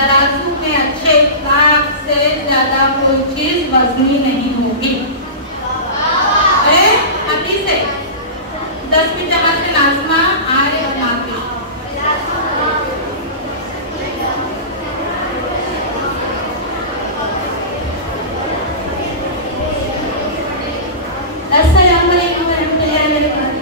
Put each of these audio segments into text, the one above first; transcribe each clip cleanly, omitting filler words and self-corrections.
तराजू में अच्छे 1 लाख से ज्यादा कोई चीज वजनी नहीं होगी। अभी से 10 मिनट जहाँ से नाजमा आए और नापी। अस्सलाम वालेकुम वरहमतुल्लाहि वबरकातुहू।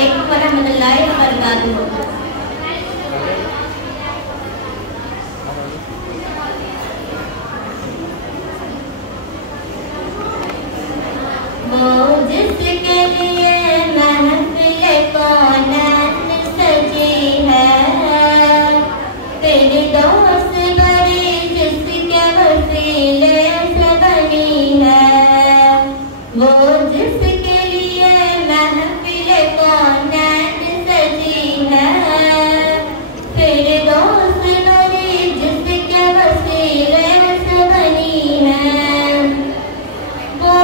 वालेकुम वरहमतुल्लाहि वबरकातुहू। वो जिसके लिए महफिल कौनात सजी है, तेरी दोस्त बड़ी जिसके वसीले से बनी है। वो जिसके लिए महफिल कौनात सजी है, तेरी दोस्त बड़ी जिसके वसीले से बनी है। वो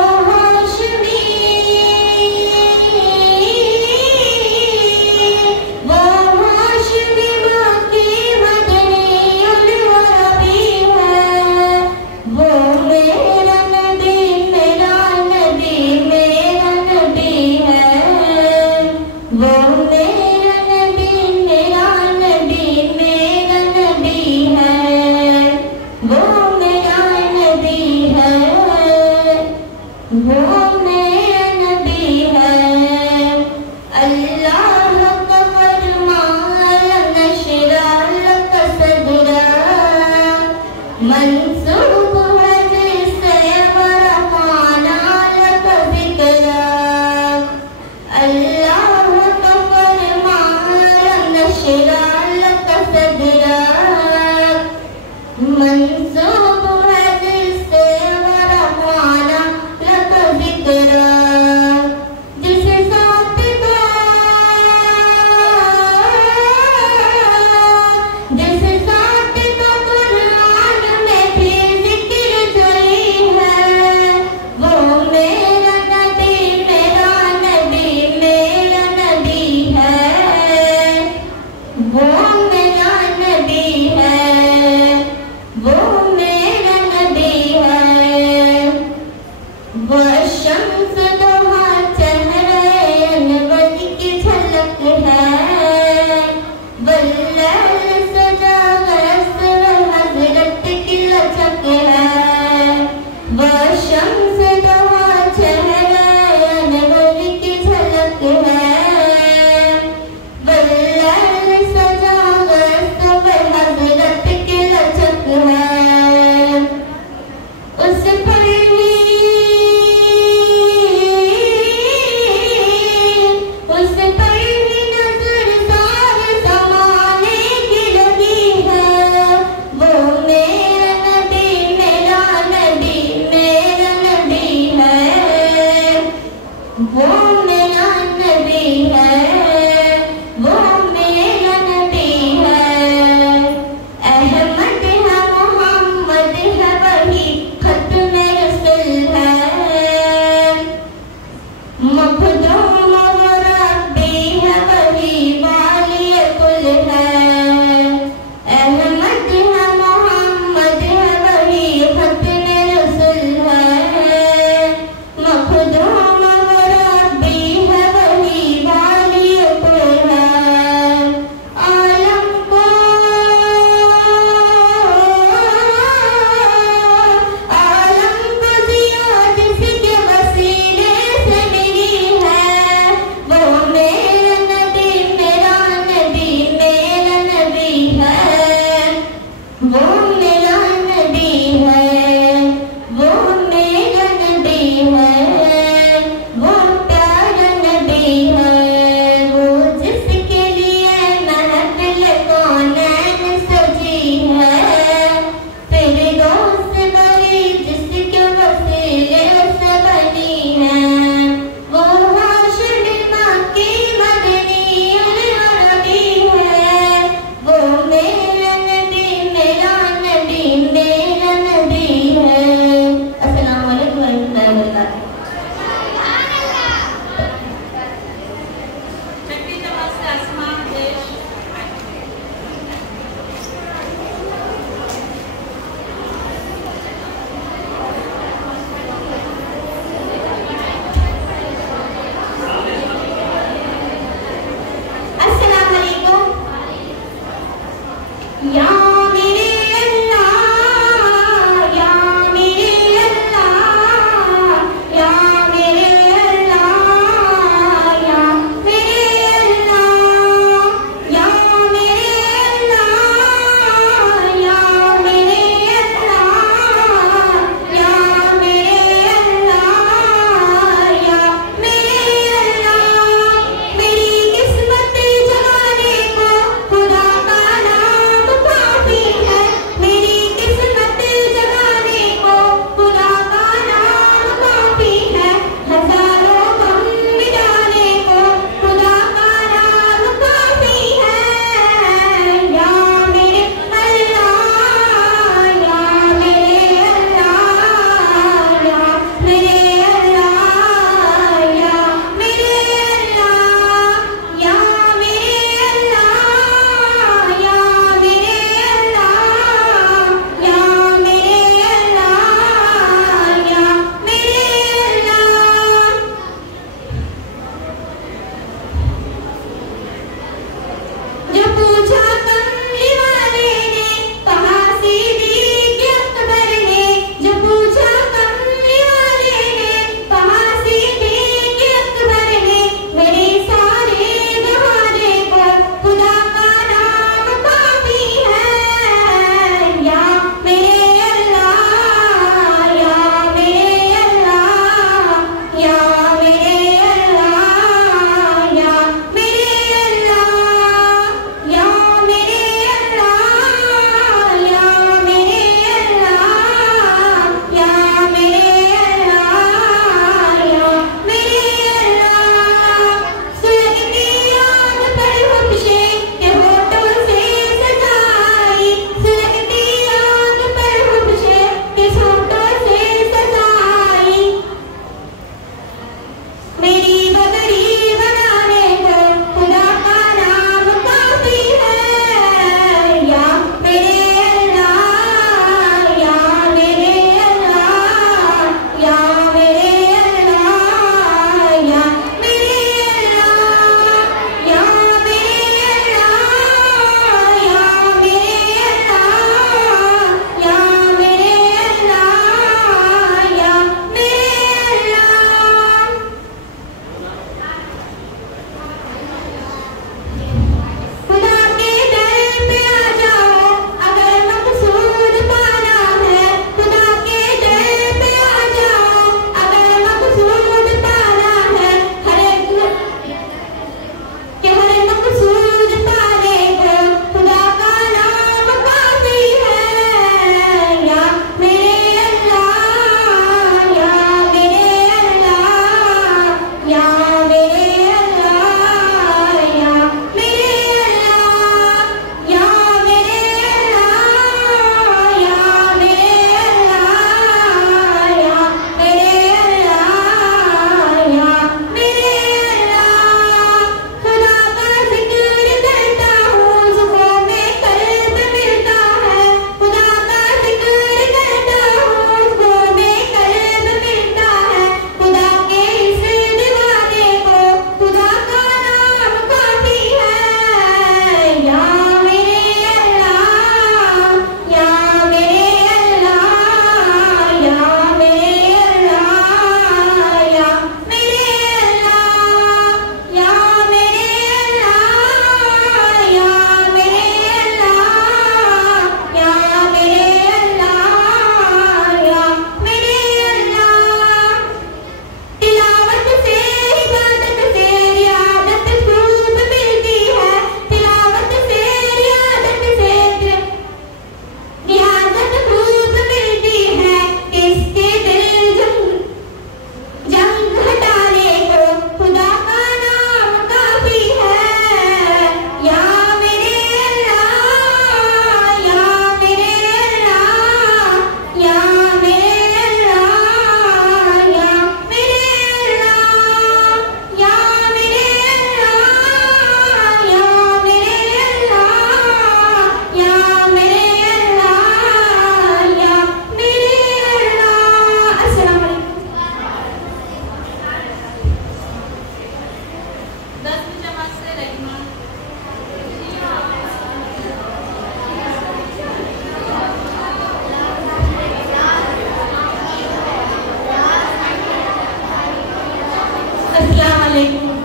वालेकुम।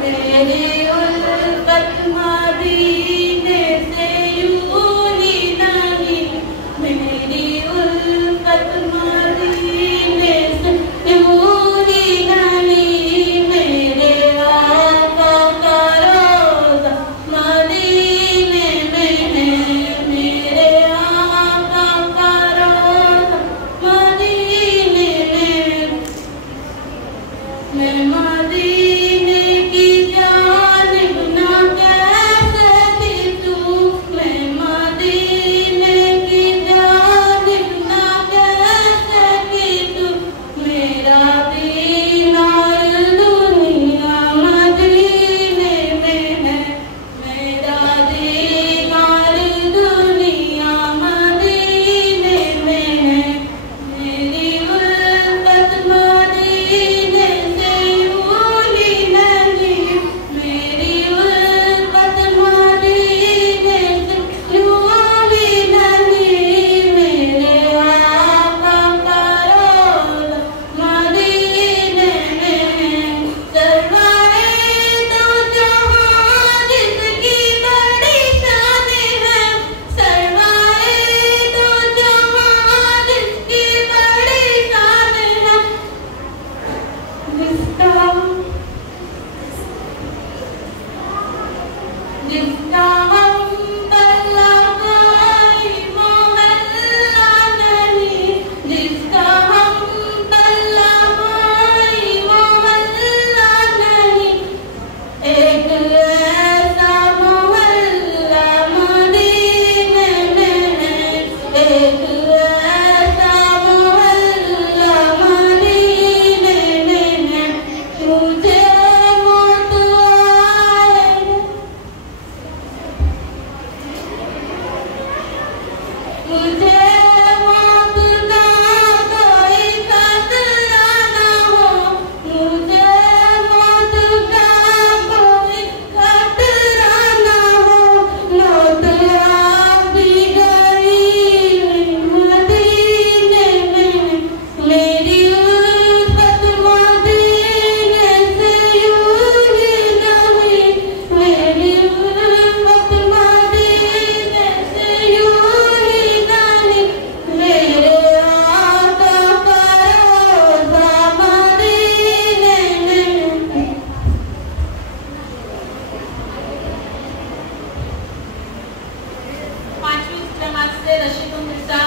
मेरे उल्फत मदीने से यूं ही नहीं, मेरी उल्फत मदीने से यूं ही नहीं, मेरे आका का रोज़ा मदीने में है, मेरे आका का रोज़ा मदीने में। मैं मदीने की जानिब ना कैसे खींचूं, मैं मदीने की जानिब ना कैसे खींचूं, मेरा दीनार दुनिया मदीने में है, मेरा दीनार दुनिया मदीने में है, मेरी उल्फत मदीने से यूं ही नहीं, मेरी उल्फत मदीने से यूं ही नहीं, मेरे आका का रोज़ा मदीने में है। सरवाए दो जहां जिसकी बड़ी शान है, सरवाए दो जहां जिसकी बड़ी शान है, जिसका हम बल्ला कोई मोहल्ला नहीं, जिसका हम बल्ला कोई मोहल्ला नहीं, एक ऐसा मोहल्ला मदीने में है, एक ऐसा मोहल्ला मदीने में है। मुझे मौत आए, मुझे मौत का कोई खतरा ना हो, मुझे मौत का कोई खतरा ना हो, मौत आ भी गई मदीने में, मेरी उल्फत मदीने से यूं ही नहीं, मेरी उल्फत मदीने से यूं ही नहीं, मेरे आका का रोज़ा मदीने में। पांचवी जमात से रशीदुल मिर्जा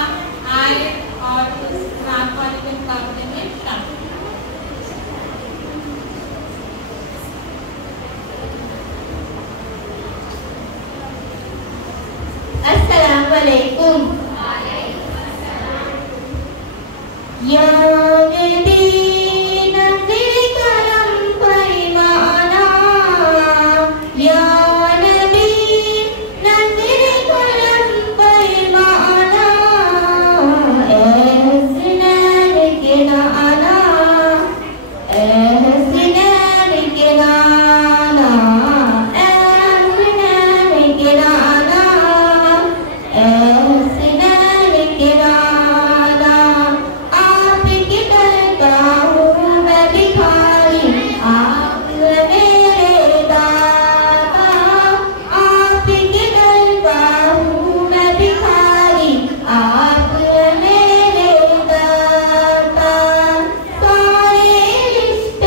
आए और उस रात वाले के मुकाबले में शामिल। अस्सलाम वालेकुम। या नबी नज़ीर करम फरमाना, या नबी नज़ीर करम फरमाना, ए हसनैन के नाना, ए हसनैन के नाना, ए हसनैन के नाना, ए हसनैन के नाना, आपके दरगाह हूँ मैं भिखारी, आप मेरे दाता, आपके दरगाह हूँ मैं भिखारी, आप मेरे दाता, सारे रिश्ते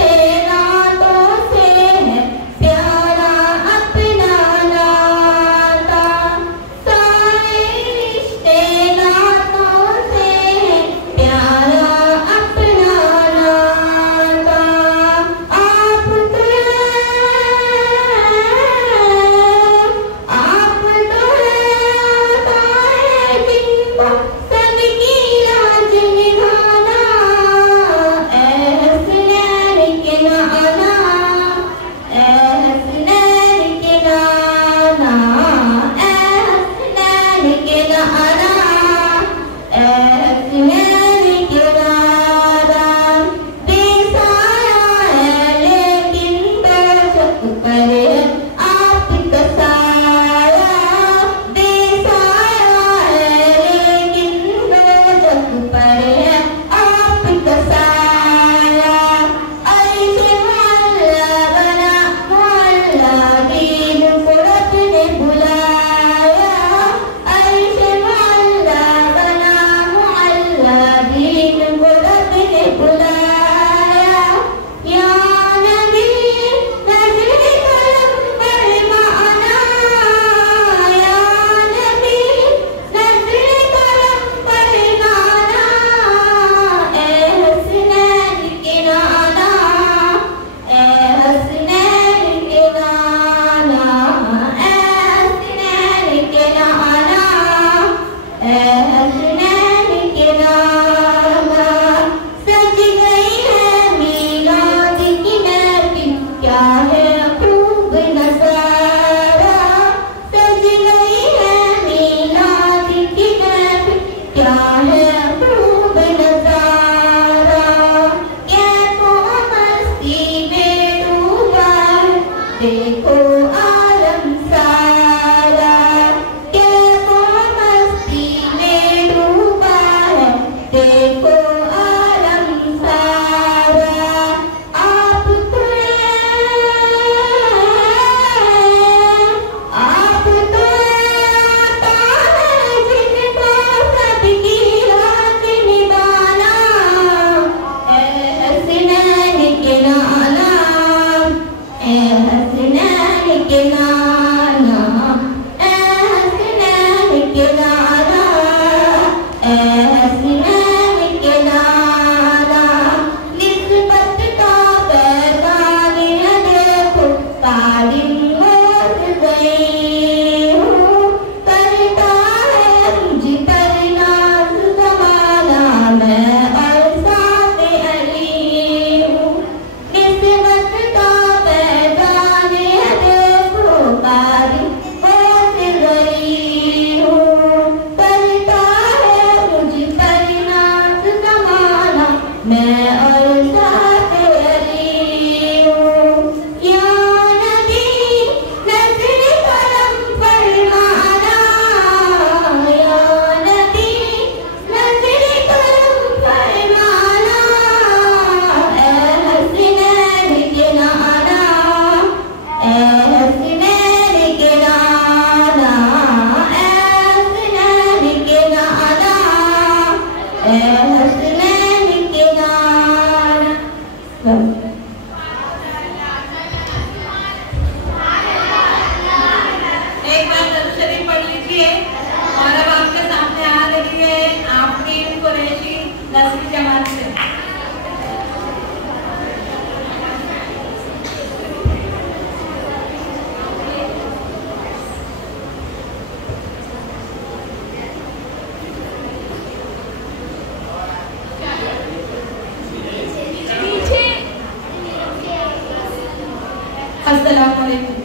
अस्सलामुअलैकुम।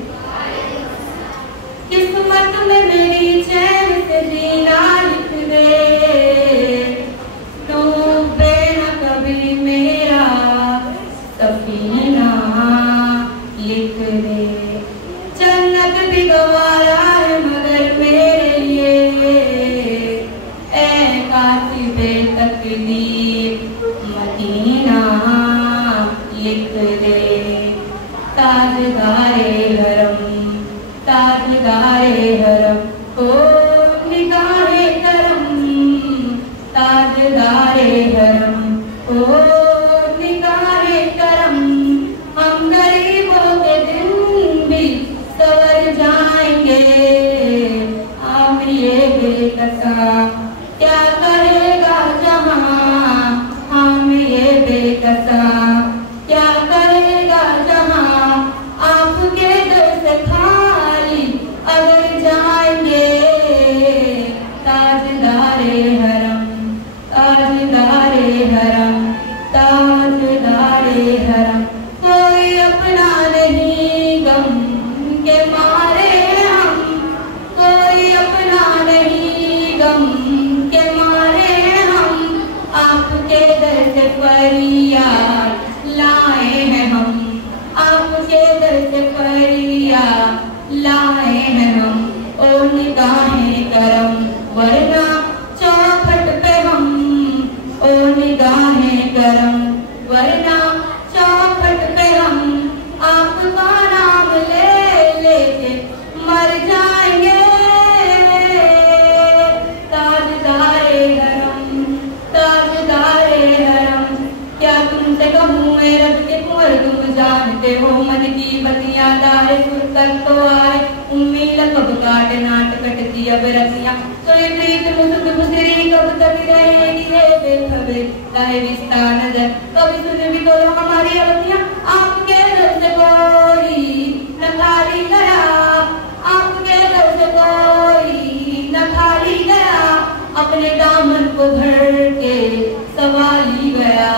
किस्मत में मेरी चैन से जीना लिख दे, डूबे न कभी मेरा सफीना लिख दे। जन्नत भी गवारा है मगर मेरे लिए, ऐ कातिबे तकदीर मदीना लिख दे। ताजदारे हरम, ताजदारे हरम, ओ निगाहे करम, ताजदारे हरम, ओ निगाहे करम। हम गरीबों के दिन भी सवर जाएंगे, हम ये बेकसा क्या करेगा जहां, हम ये बेकसा क्या करेगा जहां। आपके दर से खाली अगर जाएंगे, ताजदारे हरम, ताजदारे हरम, ताजदारे हरम। कोई अपना नहीं गम के मारे हम, कोई अपना नहीं गम के मारे हम। आपके दर से फरियाद लाए हैं हम, आपके दर से फरियाद लाए हैं हम। ओ निगाहें करम वरना चौखट पे हम, ओ निगाहें करम वरना चौखट पे हम। आपका नाम ले लेके मर जाएंगे, ताजदारे हरम, ताजदारे हरम। क्या तुमसे कहूँ मैं रब के कुंवर, तुम जानते हो मन की बतियां। दारे सुरतक तो आए उम्मी लकब काट नाट कटती अब रतियां। तो ये प्रीत मुझद मुसरी कब तक रहेगी ये बेखबर लाए विस्ता नजर। कभी सुन भी तो हमारी अवतियां, आपके दर से कोई न खाली गया, आपके दर से कोई न खाली गया। अपने दामन को भर के सवाली गया,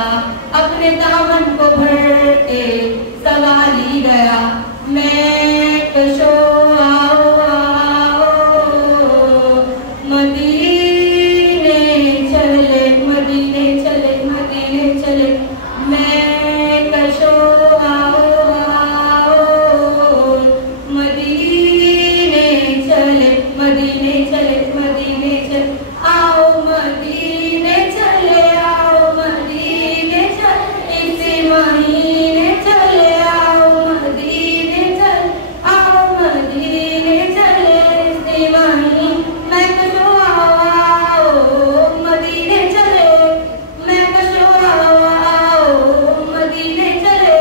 अपने दामन को भर के सवाली गया। मैं कशो आओ आओ मदीने चले, मदीने चले, मदीने चले। मैं कशो आओ आओ मदीने चले, मदीने चले, मदीने चले। आओ मदीने चले, आओ मदीने चले, इसी महीने चले। आओ मदीने चले, आओ मदीने चले, इसी महीने। मैं कशो आओ मदीने चले, मैं कशो आओ मदीने चले।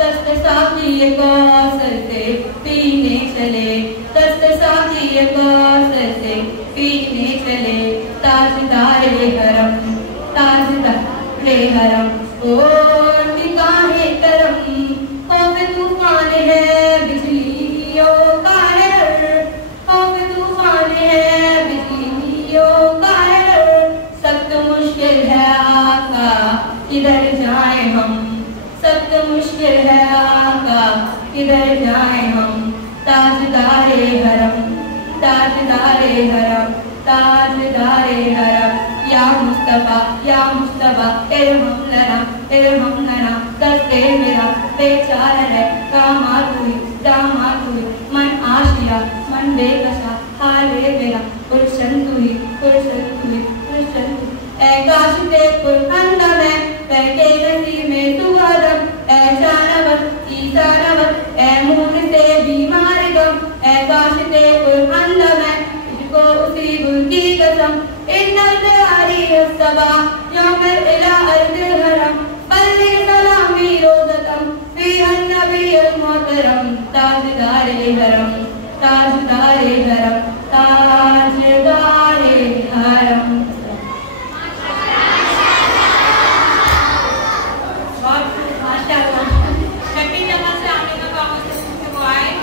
दस्त साकी कौसर से पीने चले, दस्त साकी कौसर से पीने चले। ताजदारे हरम, ताजदारे हरम, ओ निगाहे करम। खौफ तूफान है बिजलियों का है, खौफ तूफान है बिजलियों का है। सख्त मुश्किल है आका किधर जाए हम, सख्त मुश्किल है आका किधर जाए हम। ताजदारे हरम, ताजदारे हरम, ताजदारे हरम। या मुस्तफा, या मुस्तफा इरहम लना। इरहमना दस्ते मेरा बेचारा है कामा तुई दामा तुई मन आशिया मन बेकसा हाले मेरा पुरुषन तुई पुरुषन तुई पुरुषन तुई ऐकाश ते पुरखंड में बैठे रसी में सुवादम ऐ जानवत ईसानवत ऐ मूल से बीमार गम ऐकाश ते पुरखंड में तुझको उसी गुल की कसम इन्नल तैयारी सबा यौमिल इला अर्दिल हरम बल्ली सलामी रोज़तम फ़ीहन नबीयुल मोहतरम ताजदारे हरम ताजदारे हरम ताजदारे हरम। छठी जमात से आने का काम से वो आए।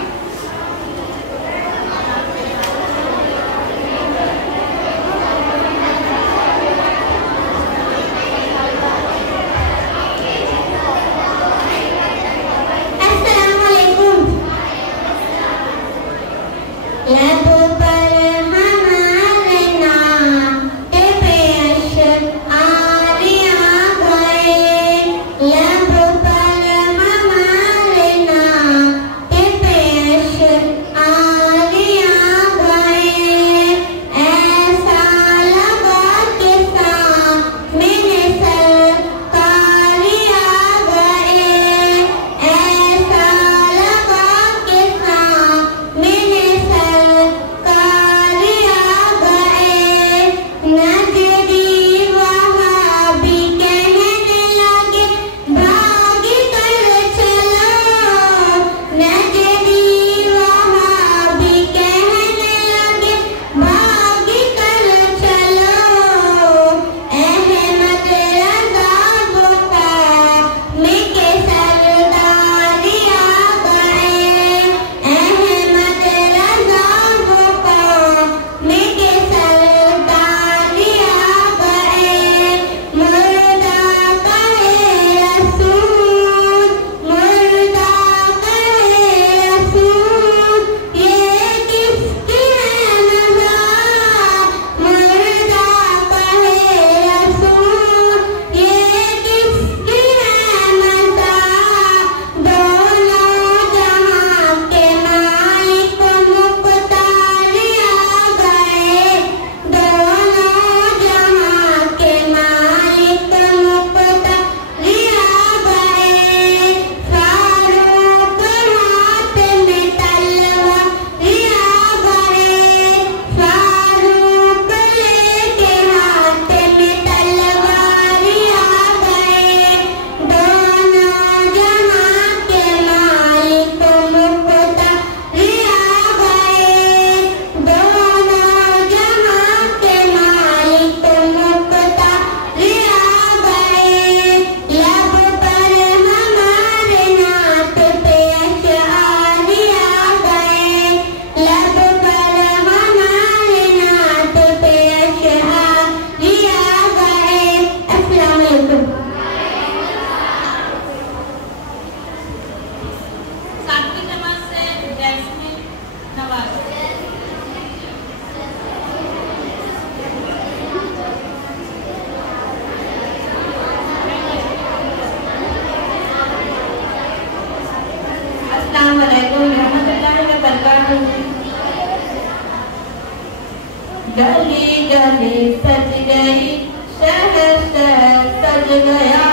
गली गली सज गई शहर शहर सज गया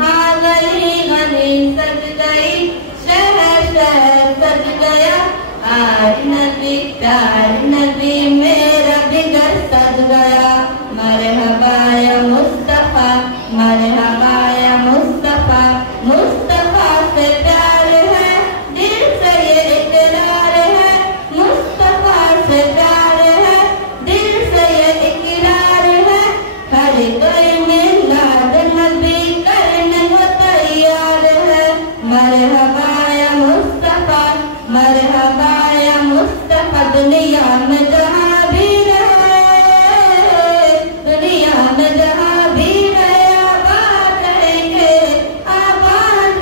हाँ गली गली सज गई शहर शहर सज गया आज नबी मेरा भी घर सज गया मरहबा या मुस्तफा मरहबा या मुस्तफा मुस्तफा से प्यार है दिल से ये इकरार है मुस्तफा से प्यार है दिल से ये इकरार है हर कोई मिलाद नबी करने को तैयार है मरहबा या मुस्तफा मरहबा या मुस्तफा दुनिया में जहाँ भी रहे दुनिया में जहाँ भी रहे आबाद रहेंगे आबाद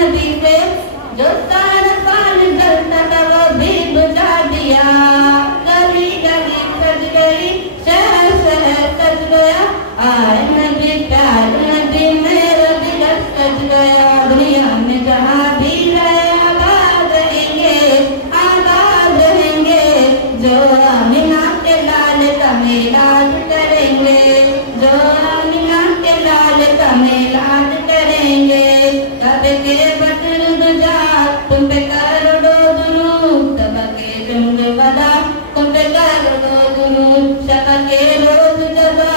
नदी से जो सारा पानी जलता था वो भी बुझा दिया। गली गली सज गई, शहर शहर सज गया, आए नबी प्यार नबी मेरा दिल सज गया। दुनिया में जहाँ भी रहे आबाद रहेंगे, आबाद रहेंगे, जो आमिना के लाल का मिलाद करेंगे, जो आमिना के लाल का मिलाद करेंगे। तब के बदल दुजा तुम पे करोड़ों दुरूद, तब के जुम्ले वदा तुम पे करोड़ों दुरूद, शफा के रोज जज़ा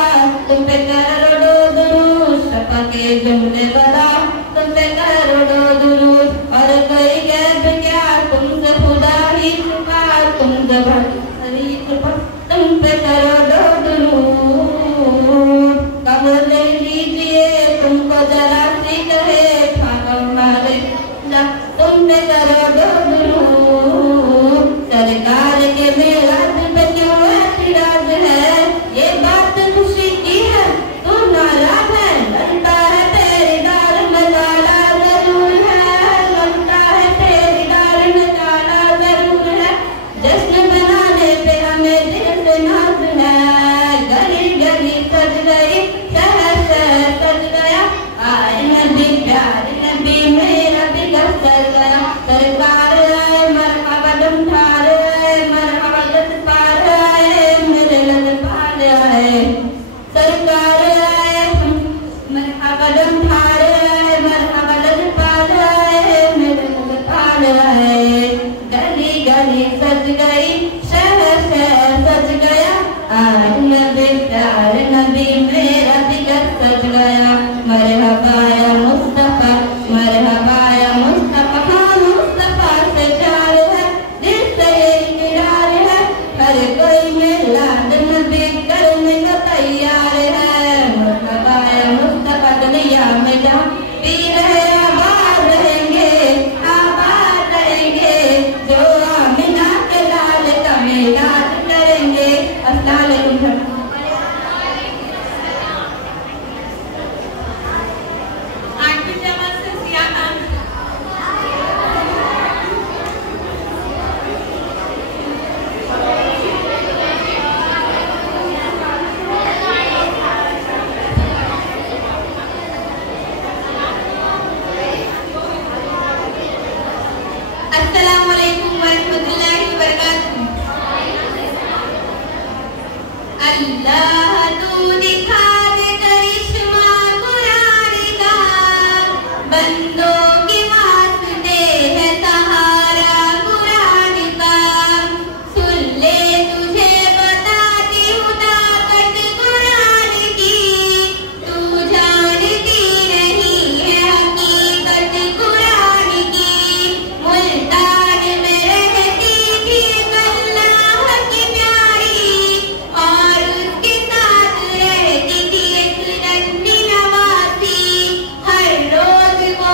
तुम पे करोड़ों दुरूद, शफा के जुम्ले वदा तुम पे करोड़ों दुरूद। और कोई गैब क्या तुमसे खुदा ही छुपा, तुमसे बड़ी कृपा तुम पे करोड़ों दुरूद। कबूल लीजिए तुमको जरा सी कहे तुम पे करोड़ों दुरूद। सरकार के मेराज पे क्यों ऐतराज है, ये बात खुशी की है तू नाराज है। लगता है तेरी डाल में काला जरूर है, लगता है तेरी डाल में काला जरूर है। जश्न मनाने पे हमें दिल से नाज है। गली गली सज गई, शहर शहर सज गया, आए नबी प्यार नबी मेरा बिगड़ सज गया। सरकार आए मरहबा दम ठार आए, मरहबा लत पार आए, मेरे लत पार आए। सरकार आए मरहबा दम ठार आए, मरहबा लत पार आए, मेरे लत पार आए। गली गली सज गई, शहर शहर सज गया, आए नबी प्यार नबी मेरा बिगड़ सज गया। मरहबा या मुस्तफा, मरहबा या मुस्तफा, हाँ मुस्तफा से प्यार है, दिल से इकरार है। हर कोई मिलाद नबी करने को तैयार है। मरहबा या मुस्तफा दुनिया में जहाँ भी रहे आबाद रहेंगे, आबाद रहेंगे, जो आमिना के लाल का मिलाद करेंगे। अस्सलाम वालेकुम। अस्सलाम वालेकुम वरहमतुल्लाहि वबरकातुहू। अल्लाह तू दिखा दे करिश्मा कुरान का, बंदों के वास्ते है सहारा कुरान का। सुन ले तुझे बताती हूँ ताकत कुरान की, तू जानती नहीं है हकीकत कुरान की। मुल्तान में रहती थी अल्लाह की प्यारी, और उसके साथ रहती थी एक नन्ही नवासी। हर रोज वो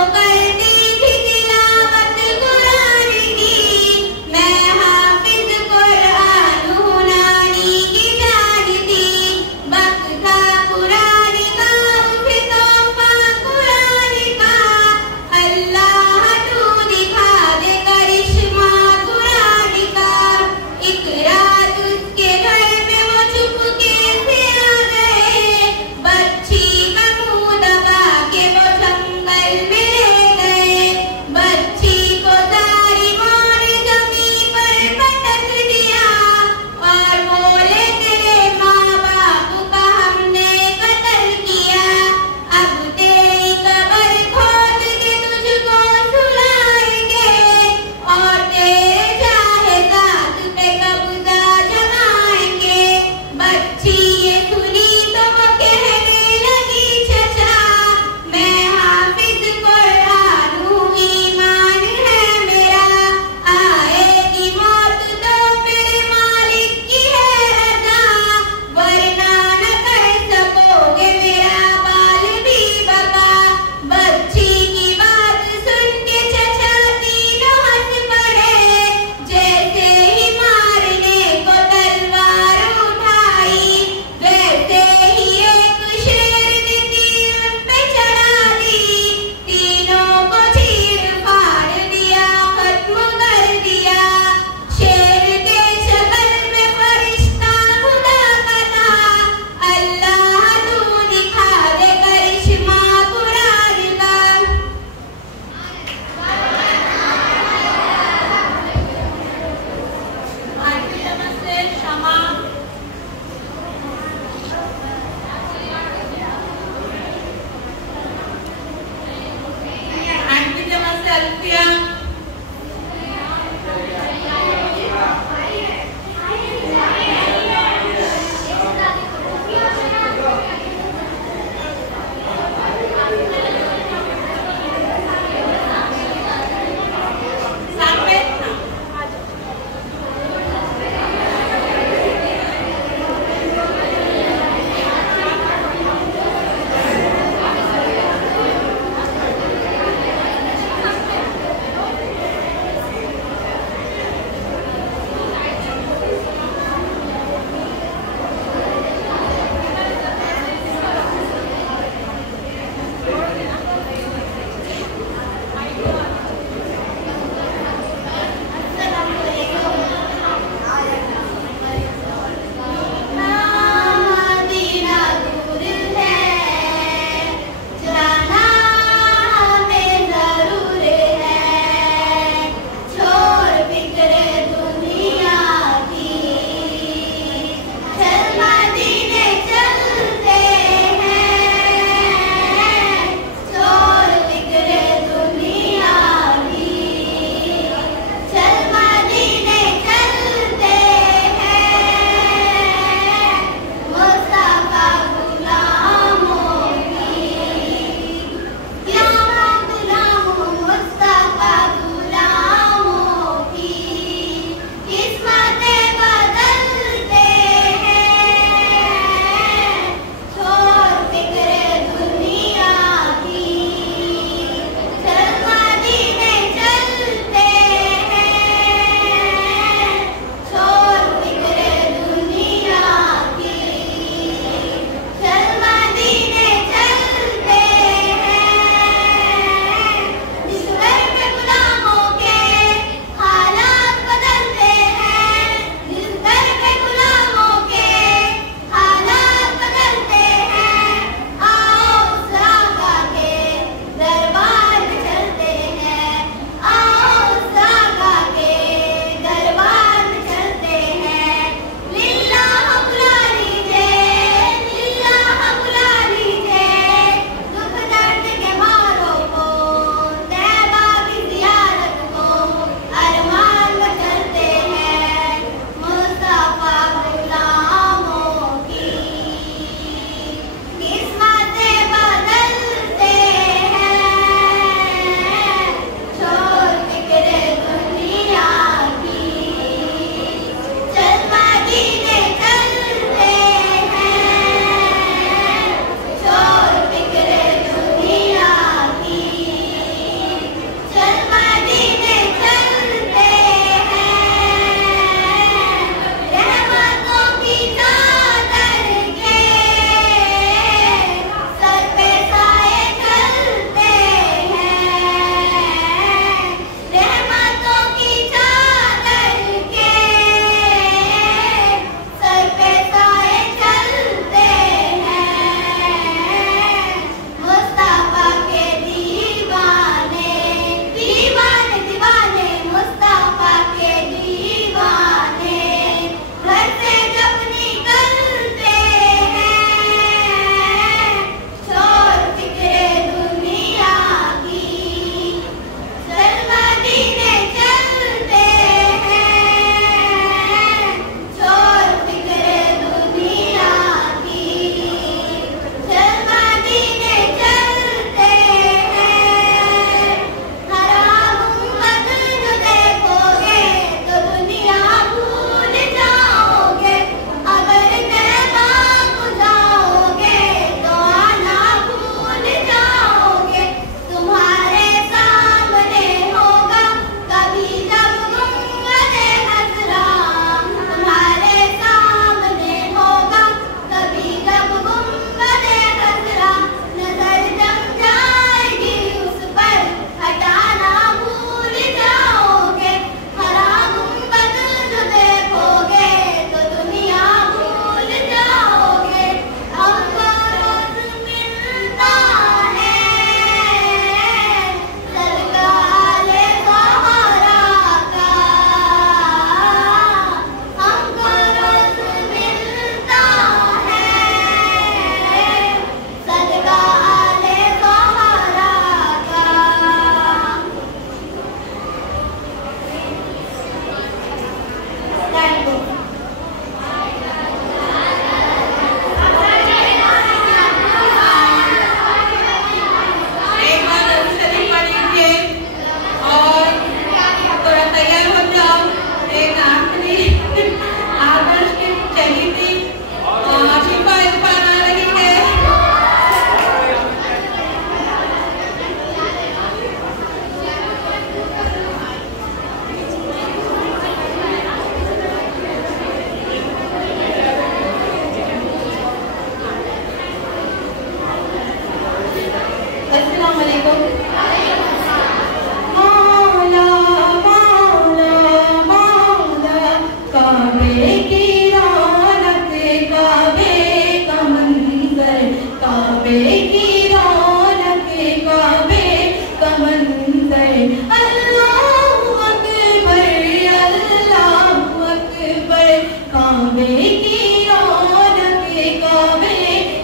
अल्लाहु अकबर, अल्लाहु अकबर। काबे की रौनक, काबे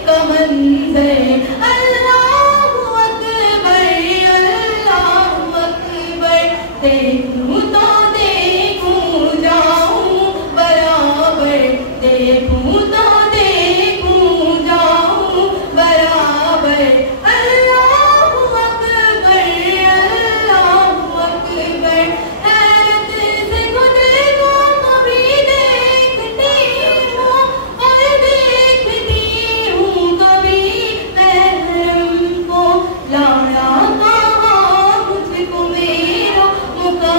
का मंजर, अल्लाहु अकबर, अल्लाहु अकबर। देखूं तो देखूं जाऊं बराबर, देखूं तो देखूं जाऊं बराबर। अल्लाहु अकबर, अल्लाहु अकबर। हैरत से खुद को कभी देखती हूँ और देखती हूँ कभी महरम को। लाड़ा कहाँ मुझको मेरा मुका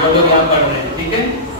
जो लोग यहाँ पढ़ रहे हैं, ठीक है।